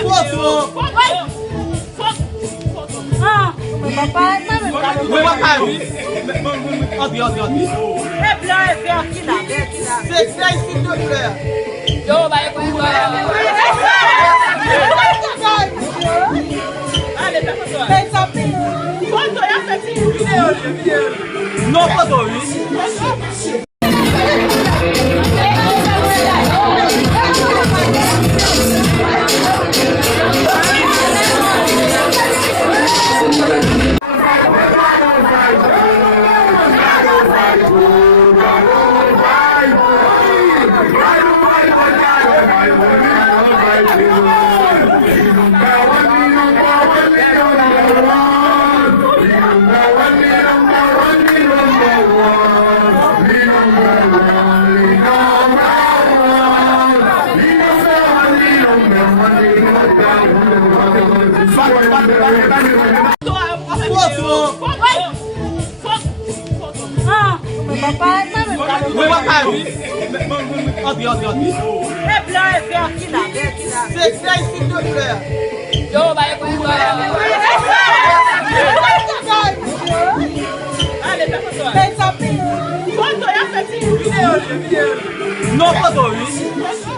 Foto. Ah, meu papai, Meu papai. Odi. é blanc, aqui lá. C'est ça ici de fleurs. Eu vai Allez, fais photo. Fais ça, photo, il a fait une vidéo. Non, photo, oui. Ah, meu papai, Meu papai, oui. Odi. é blanc, aqui lá. C'est ça ici de fleurs. Eu vai Allez, fais photo. Fais ça, photo, il a fait une vidéo. Non, photo, oui.